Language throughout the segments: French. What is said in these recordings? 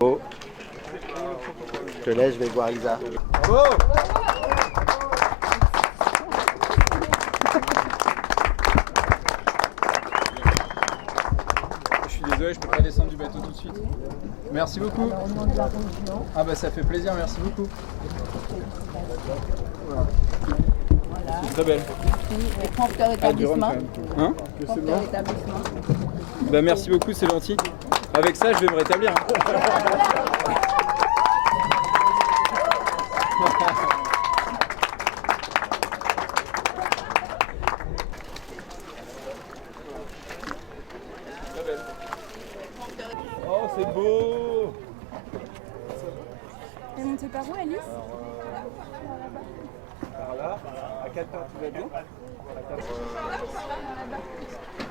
Oh. Je te laisse, je vais voir Isa. Oh. Je suis désolé, je peux pas descendre du bateau tout de suite. Merci beaucoup. Ah bah ça fait plaisir, merci beaucoup. Voilà. C'est très belle. Et prompteur établissement. Hein? Prompteur établissement. Bah merci beaucoup, c'est gentil. Avec ça, je vais me rétablir. Oh, c'est beau! Elle est montée par où, Alice? Par là, à 4 pattes, tu vas bien?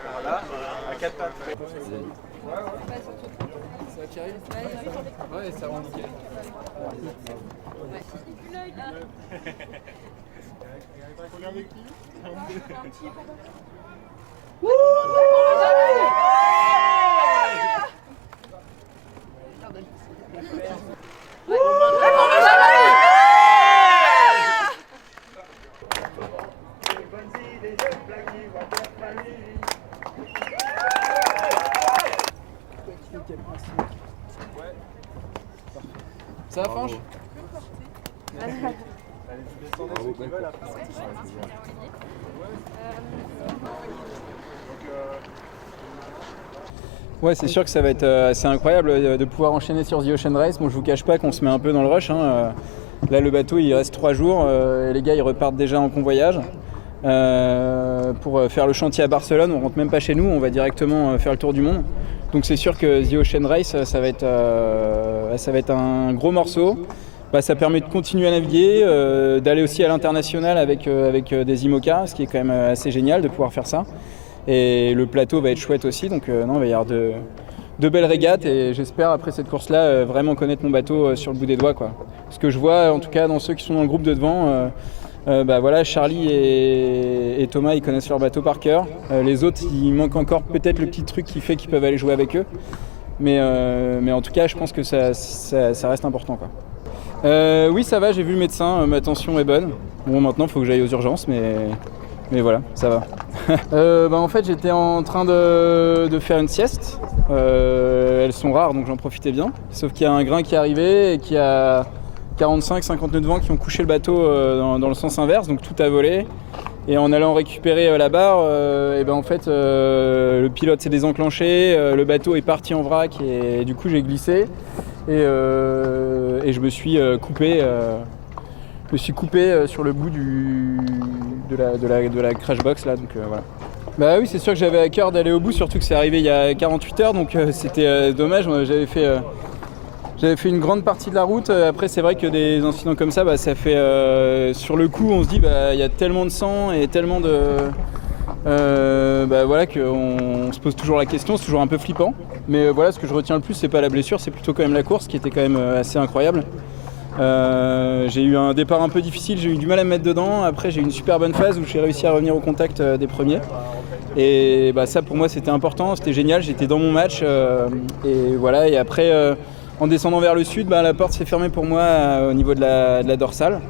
Par là, à 4 pattes. Ça va, Thierry? Ouais, ça va nickel. Regardez qui? Ça va, Franche? Ouais, c'est sûr que ça va être assez incroyable de pouvoir enchaîner sur The Ocean Race. Bon, je vous cache pas qu'on se met un peu dans le rush, hein. Là, le bateau, il reste 3 jours et les gars, ils repartent déjà en convoyage pour faire le chantier à Barcelone. On rentre même pas chez nous, on va directement faire le tour du monde. Donc c'est sûr que The Ocean Race, ça va être un gros morceau. Ça permet de continuer à naviguer, d'aller aussi à l'international avec des IMOCA, ce qui est quand même assez génial de pouvoir faire ça. Et le plateau va être chouette aussi, donc non, il va y avoir de belles régates et j'espère après cette course-là vraiment connaître mon bateau sur le bout des doigts, quoi. Ce que je vois en tout cas dans ceux qui sont dans le groupe de devant, voilà, Charlie et Thomas, ils connaissent leur bateau par cœur. Les autres, il manque encore peut-être le petit truc qui fait qu'ils peuvent aller jouer avec eux. Mais en tout cas, je pense que ça reste important, quoi. Oui, ça va, j'ai vu le médecin, ma tension est bonne. Bon, maintenant, il faut que j'aille aux urgences, mais voilà, ça va. En fait, j'étais en train de faire une sieste. Elles sont rares, donc j'en profitais bien. Sauf qu'il y a un grain qui est arrivé et qui a 45-50 nœuds de vent qui ont couché le bateau dans le sens inverse, donc tout a volé. Et en allant récupérer la barre, en fait, le pilote s'est désenclenché, le bateau est parti en vrac et du coup j'ai glissé et je me suis coupé. Sur le bout de la crash box là, donc voilà. Bah oui, c'est sûr que j'avais à cœur d'aller au bout, surtout que c'est arrivé il y a 48 heures, donc c'était dommage. J'avais fait une grande partie de la route. Après, c'est vrai que des incidents comme ça, ça fait sur le coup, on se dit il y a tellement de sang et tellement de voilà qu'on se pose toujours la question. C'est toujours un peu flippant. Mais voilà, ce que je retiens le plus, c'est pas la blessure, c'est plutôt quand même la course qui était quand même assez incroyable. J'ai eu un départ un peu difficile, j'ai eu du mal à me mettre dedans. Après, j'ai eu une super bonne phase où j'ai réussi à revenir au contact des premiers. Et ça, pour moi, c'était important, c'était génial. J'étais dans mon match et voilà. Et après, en descendant vers le sud, la porte s'est fermée pour moi au niveau de la dorsale.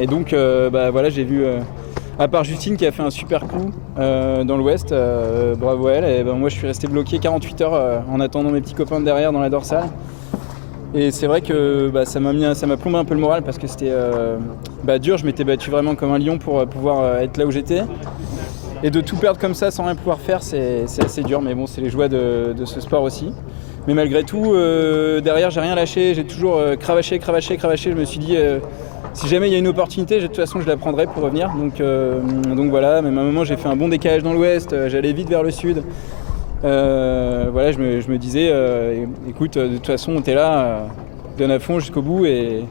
Et donc, voilà, j'ai vu, à part Justine qui a fait un super coup dans l'ouest, bravo à elle. Et moi, je suis resté bloqué 48 heures en attendant mes petits copains de derrière dans la dorsale. Et c'est vrai que ça m'a plombé un peu le moral parce que c'était dur. Je m'étais battu vraiment comme un lion pour pouvoir être là où j'étais. Et de tout perdre comme ça sans rien pouvoir faire, c'est assez dur. Mais bon, c'est les joies de ce sport aussi. Mais malgré tout, derrière, j'ai rien lâché. J'ai toujours cravaché. Je me suis dit, si jamais il y a une opportunité, de toute façon, je la prendrai pour revenir. Donc voilà, même à un moment, j'ai fait un bon décalage dans l'ouest. J'allais vite vers le sud. Voilà, je me disais, écoute, de toute façon, t'es là, donne à fond jusqu'au bout et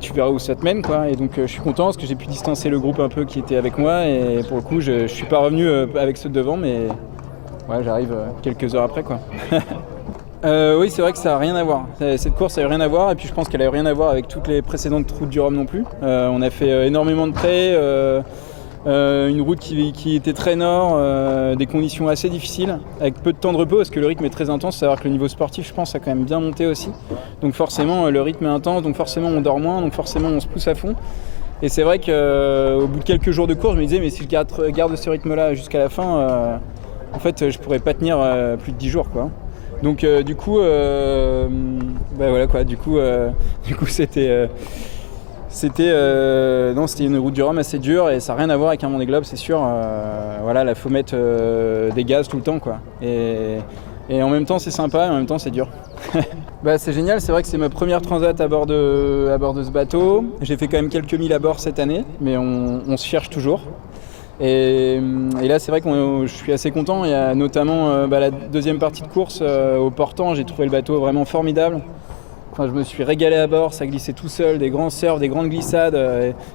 tu verras où ça te mène, quoi. Et donc, je suis content parce que j'ai pu distancer le groupe un peu qui était avec moi et pour le coup, je suis pas revenu avec ceux de devant, mais ouais, j'arrive quelques heures après, quoi. Oui, c'est vrai que ça n'a rien à voir. Cette course n'a rien à voir et puis je pense qu'elle n'a rien à voir avec toutes les précédentes routes du Rhum non plus. On a fait énormément de près. Une route qui était très nord, des conditions assez difficiles, avec peu de temps de repos parce que le rythme est très intense. C'est-à-dire que le niveau sportif, je pense, a quand même bien monté aussi. Donc forcément, le rythme est intense, donc forcément on dort moins, donc forcément on se pousse à fond. Et c'est vrai qu'au bout de quelques jours de course, je me disais mais si je garde ce rythme-là jusqu'à la fin, en fait je pourrais pas tenir plus de 10 jours quoi. Donc du coup, voilà quoi. Du coup c'était une route du Rhum assez dure et ça n'a rien à voir avec un Vendée Globe, c'est sûr. Voilà, là faut mettre des gaz tout le temps quoi. Et en même temps c'est sympa et en même temps c'est dur. C'est génial, c'est vrai que c'est ma première transat à bord de ce bateau. J'ai fait quand même quelques milles à bord cette année, mais on se cherche toujours. Et là c'est vrai que je suis assez content. Il y a notamment la deuxième partie de course au portant, j'ai trouvé le bateau vraiment formidable. Enfin, je me suis régalé à bord, ça glissait tout seul, des grands surfs, des grandes glissades,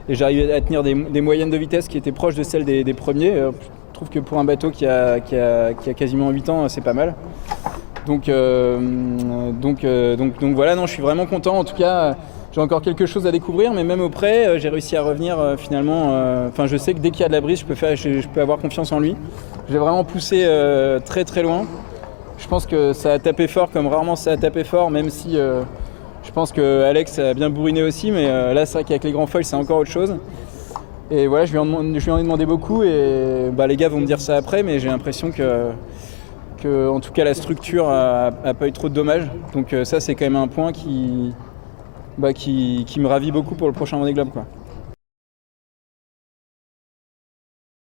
et j'arrivais à tenir des moyennes de vitesse qui étaient proches de celles des premiers. Je trouve que pour un bateau qui a quasiment 8 ans, c'est pas mal. Donc voilà, non, je suis vraiment content. En tout cas, j'ai encore quelque chose à découvrir, mais même auprès, j'ai réussi à revenir finalement. Je sais que dès qu'il y a de la brise, je peux avoir confiance en lui. J'ai vraiment poussé très très loin. Je pense que ça a tapé fort comme rarement ça a tapé fort, même si je pense que Alex a bien bourriné aussi, mais là c'est vrai qu'avec les grands foils c'est encore autre chose. Et voilà, je lui en ai demandé beaucoup et les gars vont me dire ça après, mais j'ai l'impression que en tout cas la structure a pas eu trop de dommages. Donc ça c'est quand même un point qui me ravit beaucoup pour le prochain Vendée Globe quoi.